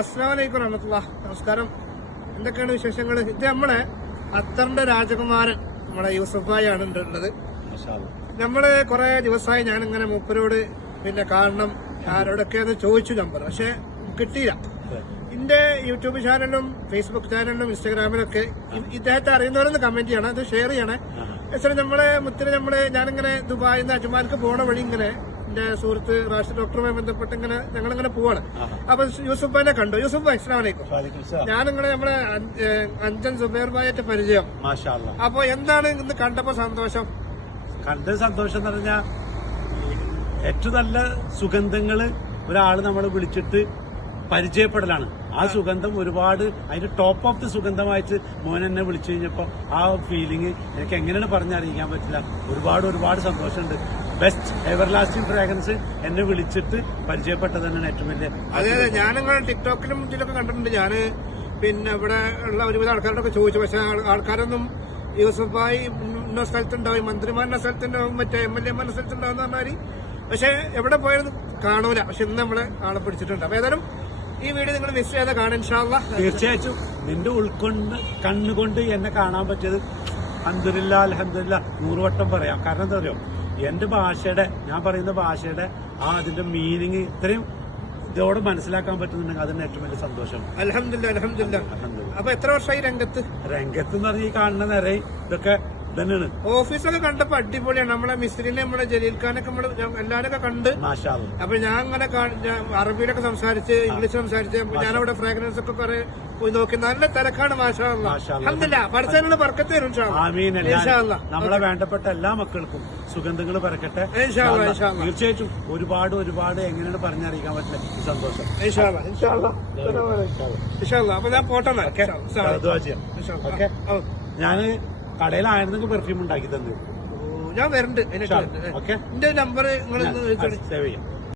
അസ്സലാമു അലൈക്കും വറഹ്മത്തുള്ളാഹി. നമസ്കാരം. എന്തൊക്കെയാണ് വിശേഷങ്ങൾ? ഇത് നമ്മളെ അത്തറിന്റെ രാജകുമാരൻ നമ്മളെ യൂസഫ് ഭായി ആണ് ഉള്ളത്. നമ്മള് കുറെ ദിവസമായി ഞാനിങ്ങനെ മൂപ്പരോട് കാണണം ആരോടൊക്കെയെന്ന് ചോദിച്ചു നമ്പർ, പക്ഷെ കിട്ടിയില്ല. എന്റെ യൂട്യൂബ് ചാനലിലും ഫേസ്ബുക്ക് ചാനലിലും ഇൻസ്റ്റാഗ്രാമിലൊക്കെ ഇദ്ദേഹത്തെ അറിയുന്നവരൊന്ന് കമന്റ് ചെയ്യണം, അത് ഷെയർ ചെയ്യണേ. നമ്മളെ മുത്തിന് ഞാനിങ്ങനെ ദുബായിൽ നിന്ന് അജ്മാർക്ക് പോണ വഴി ഇങ്ങനെ എന്റെ സുഹൃത്ത് റാഷിദ് ഡോക്ടറുമായി ബന്ധപ്പെട്ട് ഞങ്ങളിങ്ങനെ പോവാണ്. അപ്പൊ യൂസുഫ് ഭായിനെ കണ്ടു. യൂസുഫ് ഭായി അസ്സലാമു അലൈക്കും. ഞാനിങ്ങനെ നമ്മളെ അഞ്ചൻ സുബൈർ ഭായിയായിട്ട് പരിചയം. അപ്പൊ എന്താണ് ഇന്ന് കണ്ടപ്പോ സന്തോഷം? കണ്ട സന്തോഷം എന്ന് പറഞ്ഞാൽ ഏറ്റവും നല്ല സുഗന്ധങ്ങള് ഒരാള് നമ്മളെ വിളിച്ചിട്ട് പരിചയപ്പെടലാണ്. ആ സുഗന്ധം ഒരുപാട് അതിന്റെ ടോപ്പ് ഓഫ് ദി സുഗന്ധമായിട്ട് മോൻ എന്നെ വിളിച്ചു കഴിഞ്ഞപ്പോ ആ ഫീലിംഗ് എനിക്ക് എങ്ങനെയാണ് പറഞ്ഞറിയിക്കാൻ പറ്റില്ല. ഒരുപാട് സന്തോഷമുണ്ട്. ബെസ്റ്റ് എവർലാസ്റ്റിംഗ് ഫ്രാഗ്രൻസ് എന്നെ വിളിച്ചിട്ട് പരിചയപ്പെട്ടത് തന്നെയാണ് ഏറ്റവും വലിയ. അതെ, ഞാനിങ്ങനെ ടിക്ടോക്കിലും ഇതിലൊക്കെ കണ്ടിട്ടുണ്ട്. ഞാന് ഇവിടെ ഉള്ള ഒരുവിധ ആൾക്കാരോടൊക്കെ ചോദിച്ചു, പക്ഷെ ആൾക്കാരൊന്നും യൂസഫ് ഭായി ഇന്ന സ്ഥലത്തുണ്ടാവും, മന്ത്രിമാരുടെ സ്ഥലത്തുണ്ടാവും, മറ്റേ MLA മാരുടെ സ്ഥലത്തുണ്ടാവും എന്ന് പറഞ്ഞാൽ, പക്ഷെ എവിടെ പോയാലും കാണൂല. പക്ഷെ ഇന്ന് നമ്മളെ ആളെ പിടിച്ചിട്ടുണ്ട്. അപ്പൊ ഏതായാലും ഈ വീഡിയോ നിങ്ങൾ മിസ് ചെയ്യാതെ കാണാൻ ഇൻഷാ അല്ലാഹ്. തീർച്ചയായിട്ടും നിന്റെ കണ്ണുകൊണ്ട് എന്നെ കാണാൻ പറ്റിയത് അൽഹംദുലില്ലാ 100 വട്ടം പറയാം. കാരണം എന്താ പറയുക, എന്റെ ഭാഷയുടെ, ഞാൻ പറയുന്ന ഭാഷയുടെ അതിന്റെ മീനിങ് ഇത്രയും ഇതോടെ മനസ്സിലാക്കാൻ പറ്റുന്നുണ്ടെങ്കിൽ അതിന് ഏറ്റവും വലിയ സന്തോഷം. അൽഹംദുലില്ലാ. അപ്പൊ എത്ര വർഷമായി രംഗത്ത് എന്ന് പറഞ്ഞ ഈ കാണുന്ന നിറയെ ഇതൊക്കെ തന്നെയാണ്. ഓഫീസൊക്കെ കണ്ടപ്പോ അടിപൊളിയാണ്. നമ്മളെ മിസ്ത്രീനെ, നമ്മളെ ജലീൽ ഖാനൊക്കെ എല്ലാവരൊക്കെ കണ്ട്. അപ്പൊ ഞാൻ അങ്ങനെ അറബിയിലൊക്കെ സംസാരിച്ച്, ഇംഗ്ലീഷ് സംസാരിച്ച്, ഞാനവിടെ ഫ്രാഗ്രൻസ് ഒക്കെ കുറെ പോയി നോക്കി. നല്ല തിരക്കാണ്. മാഷാ അല്ലാഹ്. പഠിച്ചതിനുള്ള ബർക്കത്ത് തരും. നമ്മളെ വേണ്ടപ്പെട്ട എല്ലാ മക്കൾക്കും സുഗന്ധങ്ങൾ പറക്കട്ടെ. തീർച്ചയായിട്ടും ഒരുപാട് എങ്ങനെയാണ് പറഞ്ഞറിയിക്കാൻ പറ്റില്ല സന്തോഷം. അപ്പൊ ഞാൻ പോട്ടെ. ഞാന് കടയിലായിരുന്നെങ്കിൽ പെർഫ്യൂം ഉണ്ടാക്കി തന്നു. ഞാൻ വരണ്ട്. എന്റെ നമ്പർ നിങ്ങൾ സേവ് ചെയ്യാം.